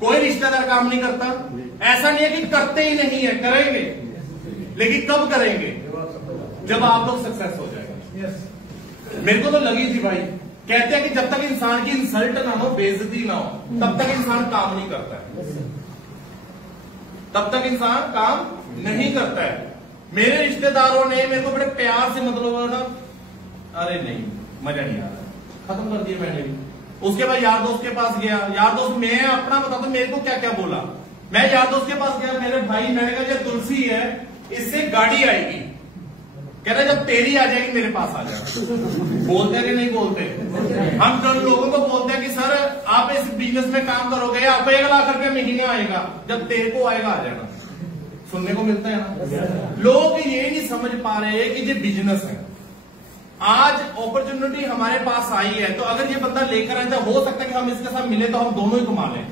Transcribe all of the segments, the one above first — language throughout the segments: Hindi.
कोई रिश्तेदार काम नहीं करता। ऐसा नहीं है कि करते ही नहीं है, करेंगे, लेकिन कब करेंगे? जब आप लोग सक्सेस हो जाएगा। मेरे को तो लगी थी भाई, कहते हैं कि जब तक इंसान की इंसल्ट ना हो, बेइज्जती ना हो, तब तक इंसान काम नहीं करता है, तब तक इंसान काम नहीं करता है। मेरे रिश्तेदारों ने मेरे को बड़े प्यार से मतलब था, अरे नहीं मजा नहीं आ रहा, खत्म कर दिया मैंने भी। उसके बाद यार दोस्त के पास गया, यार दोस्त मैं अपना बताता मेरे को क्या क्या बोला। मैं यार दोस्त के पास गया, मेरे भाई, मैंने कहा ये तुलसी है, इससे गाड़ी आएगी। कह रहे जब तेरी आ जाएगी मेरे पास आ जाएगा। बोलते कि नहीं बोलते? हम जो लोगों को बोलते हैं कि सर आप इस बिजनेस में काम करोगे, आपको 1 लाख रुपया महीने आएगा, जब तेरे को आएगा आ जाएगा। सुनने को मिलता है ना। लोग ये नहीं समझ पा रहे कि ये बिजनेस है। आज अपॉर्चुनिटी हमारे पास आई है, तो अगर ये बंदा लेकर आए, तो हो सकता है कि हम इसके साथ मिले तो हम दोनों ही कमा लें।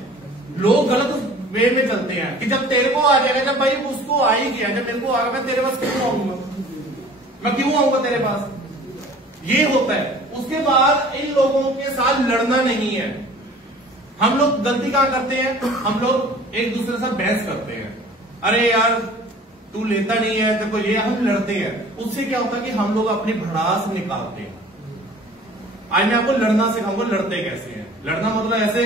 लोग गलत वे में चलते हैं कि जब तेरे को आ जाएगा, जब भाई उसको आ ही गया, जब मेरे को आ गया, मैं तेरे पास क्यों आऊंगा, मैं क्यों आऊंगा तेरे पास? ये होता है। उसके बाद इन लोगों के साथ लड़ना नहीं है। हम लोग गलती क्या करते हैं, हम लोग एक दूसरे से बहस करते हैं, अरे यार तू लेता नहीं है, तो ये हम लड़ते हैं। उससे क्या होता है कि हम लोग अपनी भड़ास निकालते हैं। आज मैं आपको लड़ना सिखाऊंगा, लड़ते कैसे हैं। लड़ना मतलब ऐसे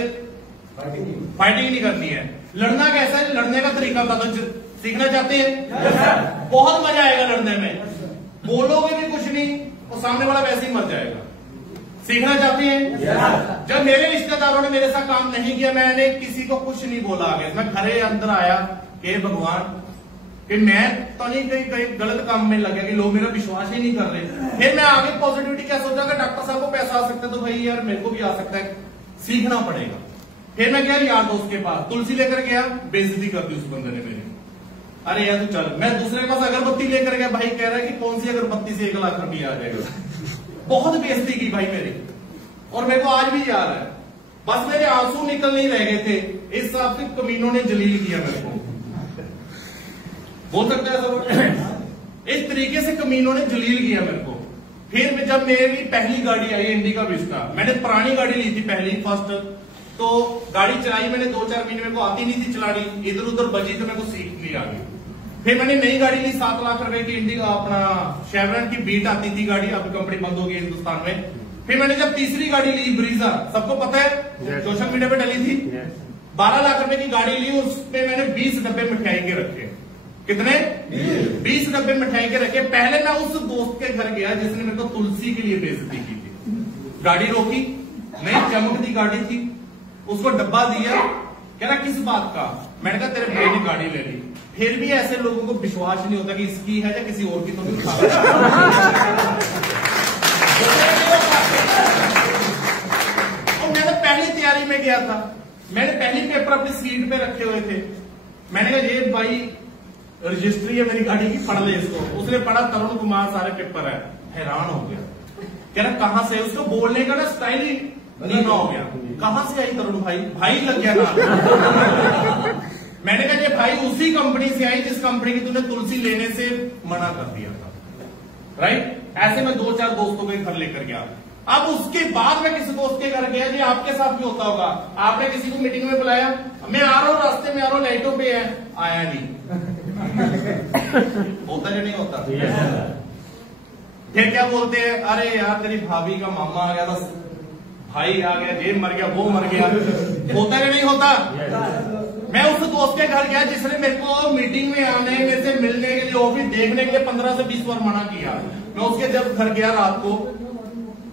फाइटिंग नहीं करनी है। लड़ना कैसा है, लड़ने का तरीका बता दो, सीखना चाहते हैं? बहुत मजा आएगा लड़ने में। बोलोगे भी कुछ नहीं और सामने वाला वैसे ही मर जाएगा। सीखना चाहते हैं? जब मेरे रिश्तेदारों ने मेरे साथ काम नहीं किया, मैंने किसी को कुछ नहीं बोला। आगे मैं घरे अंदर आया कि भगवान, कि मैं तो नहीं कहीं गलत काम में लगा कि लोग मेरा विश्वास ही नहीं कर रहे। फिर मैं आगे पॉजिटिविटी क्या सोचा कि डॉक्टर साहब को पैसा आ सकता है, तो भाई यार मेरे को भी आ सकता है, सीखना पड़ेगा। फिर मैं गया यार दोस्त के पास, तुलसी लेकर गया, बेइज्जती कर दी उस बंदे ने मेरी। अरे यार तू चल। मैं दूसरे के पास अगरबत्ती लेकर गया, भाई कह रहा है कि कौन सी अगरबत्ती से 1 लाख रुपया आ जाएगा। बहुत बेइज्जती की भाई मेरी, और मेरे को आज भी याद है। बस मेरे आंसू निकल नहीं रह गए थे, इस हिसाब से कमीनों ने जलील किया मेरे को। बोल सकते हैं सब? इस तरीके से कमीनों ने जलील किया मेरे को। फिर जब मेरी पहली गाड़ी आई इंडिका विस्टा, मैंने पुरानी गाड़ी ली थी पहली फर्स्ट, तो गाड़ी चलाई मैंने 2-4 महीने, मेरे को आती नहीं थी चलानी, इधर उधर बजी तो मेरे को सीख नहीं आ गई। फिर मैंने नई गाड़ी ली 7 लाख रुपए की इंडिका, अपना शेवरन की बीट आती थी गाड़ी, अब कंपनी बंद हो गई हिंदुस्तान में। फिर मैंने जब तीसरी गाड़ी ली ब्रीजा, सबको पता है, सोशल मीडिया पे डली थी, 12 लाख रुपए की गाड़ी ली, उसमें मैंने 20 डब्बे मिठाई के रखे। कितने? 20 डब्बे मिठाई के रखे। पहले मैं उस दोस्त के घर गया जिसने मेरे को तुलसी के लिए बेइज्जती की थी। गाड़ी रोकी, नई चमकती गाड़ी थी, उसको डब्बा दिया, कह रहा किस बात का? मैंने कहा तेरे भाई ने गाड़ी ले ली। फिर भी ऐसे लोगों को विश्वास नहीं होता कि इसकी है या किसी और की, तो नहीं खा और मैं तो पहली तैयारी में गया था, मैंने पहली पेपर अपनी सीट पे रखे हुए थे। मैंने कहा ये भाई रजिस्ट्री है मेरी गाड़ी की, पढ़ ले इसको। उसने पढ़ा, तरुण कुमार सारे पेपर है। हैरान हो गया, कह रहा कहां से? उसको बोलने का ना स्टाइल ही नीमा हो गया। कहां से आई तरुण भाई? भाई लग गया ना। मैंने कहा ये भाई उसी कंपनी से आई जिस कंपनी की तूने तुलसी लेने से मना कर दिया था, राइट? ऐसे मैं 2-4 दोस्तों के घर लेकर गया। अब उसके बाद मैं किसी दोस्त के घर गया, जी आपके साथ भी होता होगा, आपने किसी को मीटिंग में बुलाया, मैं आ रहा हूं, रास्ते में आ रहा हूं, लाइटों पे है, आया नहीं। होता या नहीं होता? फिर क्या बोलते हैं, अरे यार तेरी भाभी का मामा आ गया था, भाई आ गया, ये मर गया, वो मर गया। होता या नहीं होता? मैं उस दोस्त के घर गया जिसने मेरे को मीटिंग में आने, मेरे से मिलने के लिए, ऑफिस देखने के लिए 15 से 20 बार मना किया। मैं उसके जब घर गया रात को,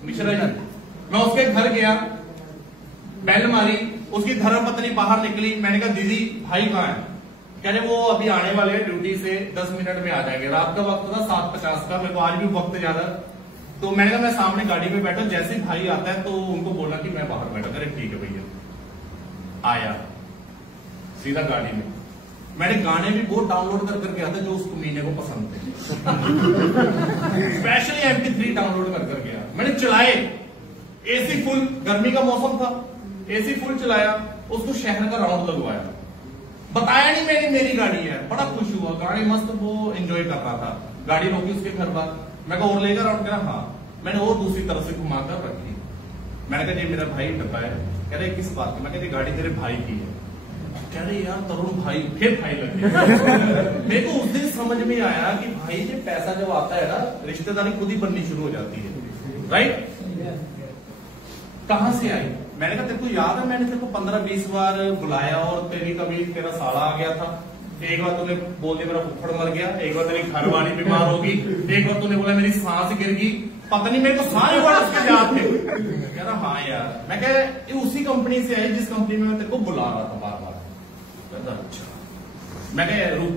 मिश्रा जी, मैं उसके घर गया, बेल मारी, उसकी धर्मपत्नी बाहर निकली। मैंने कहा दीदी भाई कहाँ है? कह रहे वो अभी आने वाले हैं ड्यूटी से, 10 मिनट में आ जाएंगे। रात का वक्त था 7:50 का, मेरे को आज भी वक्त ज्यादा। तो मैंने कहा मैं सामने गाड़ी में बैठा, जैसे भाई आता है तो उनको बोला कि मैं बाहर बैठा। अरे ठीक है भैया। आया सीधा गाड़ी में, मैंने गाने भी वो डाउनलोड कर करके आता जो उस महीने को पसंद थे। स्पेशली MP3 डाउनलोड कर कर गया। मैंने चलाए, एसी फुल, गर्मी का मौसम था, एसी फुल चलाया, उसको शहर का राउंड लगवाया। बताया नहीं मैंने मेरी गाड़ी है, बड़ा खुश हुआ, गाड़ी मस्त, वो एंजॉय कर रहा था। गाड़ी रोकी उसके घर बार, मैं कहा और लेकर राउंड करा, हाँ। मैंने और दूसरी तरफ से घुमाकर रखी। मैंने कहा ये मेरा भाई डब्बा है। कह रहे किस बात की? मैं कहती गाड़ी तेरे भाई की है। कह रहे यार तरुण भाई, फिर भाई लगे। मेरे को उस दिन समझ में आया कि भाई ये पैसा जब आता है ना, रिश्तेदारी खुद ही बननी शुरू हो जाती है, राइट? कहां से आई? मैंने कहा तेरे को याद है मैंने तेरे को 15-20 बार बुलाया और कभी तेरा साला आ गया था, एक बार तूने बोल दिया मेरा फुफड़ मर गया, एक बार तेरी घरवाली बीमार होगी, एक बार तूने बोला मेरी सांस गिर गई, पता नहीं मेरे को सारे वर्ड उसके याद थे। कह रहा हाँ यार। मैं कह ये उसी कंपनी से आई जिस कंपनी में मैं तेरे को बुला रहा था बार बार। कहता अच्छा। मैं कह रुक,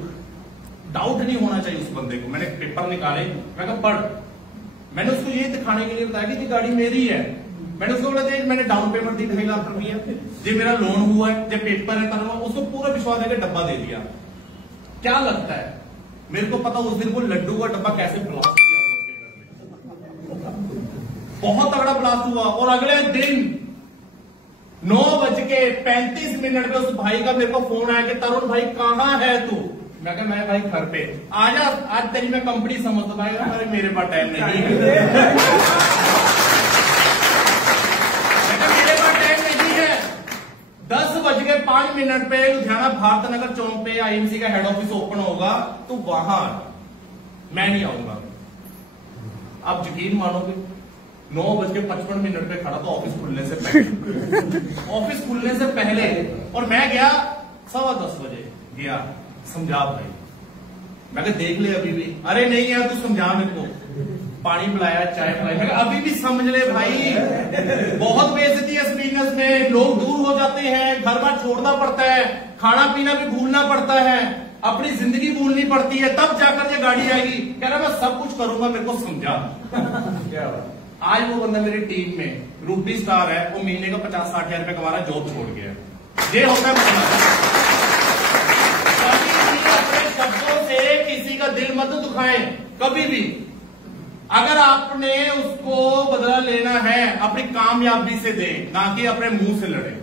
डाउट नहीं होना चाहिए उस बंदे को। मैंने पेपर निकाले, मैं कहा पढ़। मैंने उसको ये दिखाने के लिए बताया कि गाड़ी मेरी है। मैंने उसको बोला मैंने डाउन पेमेंट दी 2.5 लाख रुपया, जो मेरा लोन हुआ है, जो पेपर है करवा, उसको पूरा विश्वास है कि डब्बा दे दिया। क्या लगता है मेरे को पता उस दिन को लड्डू का डब्बा कैसे ब्लास्ट किया उसके घर में। बहुत तगड़ा ब्लास्ट हुआ। और अगले दिन 9:35 पे उस भाई का मेरे को फोन आया कि तरुण भाई कहां है तू? मैं कहा मैं भाई घर पे। आजा, आज तेरी मैं कंपनी समझता भाई, मेरे पास टाइम नहीं है। 10:05 पे लुधियाना भारत नगर चौक पे आईएमसी का हेड ऑफिस ओपन होगा, तो वहां मैं नहीं आऊंगा। आप यकीन मानोगे 9:55 पे खड़ा था ऑफिस खुलने से पहले। ऑफिस खुलने से पहले। और मैं गया 10:15 बजे गया। समझा भाई, मैं कहा देख ले अभी भी। अरे नहीं यार तू समझा मेरे को। पानी पिलाया, चाय पिलाई। मैं अभी भी समझ ले भाई, बहुत बेइज्जती है इस बिजनेस में। लोग दूर हो जाते हैं, घर बार छोड़ना पड़ता है, खाना पीना भी भूलना पड़ता है, अपनी जिंदगी भूलनी पड़ती है, तब जाकर ये गाड़ी आएगी। कह रहा मैं सब कुछ करूंगा, मेरे को समझा। क्या आज वो बंदा मेरी टीम में रूपी स्टार है, वो महीने का 50-60 हजार रुपए कमा रहा है, जॉब छोड़ गया। ये होता है अपने शब्दों से किसी का दिल मत दुखाएं कभी भी। अगर आपने उसको बदला लेना है अपनी कामयाबी से दे, ना कि अपने मुंह से लड़े।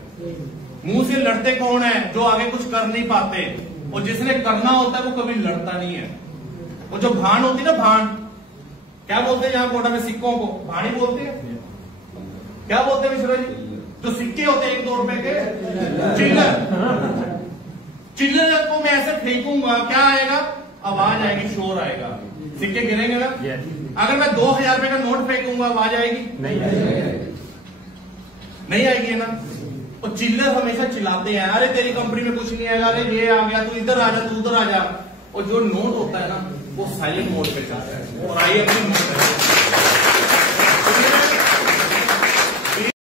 मुंह से लड़ते कौन है? जो आगे कुछ कर नहीं पाते। और जिसने करना होता है वो कभी लड़ता नहीं है। वो जो भान होती है ना, भान क्या बोलते हैं यहाँ कोटा में? सिक्कों को भानी बोलते हैं। क्या बोलते हैं मिश्रा जी? जो सिक्के होते हैं 1-2 रुपए के, चिल्लर। चिल्लर को मैं ऐसे फेंकूंगा, क्या आएगा? आवाज आएगी, शोर आएगा, सिक्के गिरेंगे ना। अगर मैं 2000 रुपए का नोट फेंकूंगा, आवाज आएगी? नहीं आएगी ना। और चिल्लर हमेशा चिल्लाते हैं, अरे तेरी कंपनी में कुछ नहीं आएगा, अरे ये आ गया, तू इधर आ जा, तू उधर आ जा। और जो नोट होता है ना, वो साइलेंट मोड पे चलता है। और आइए अपनी नोट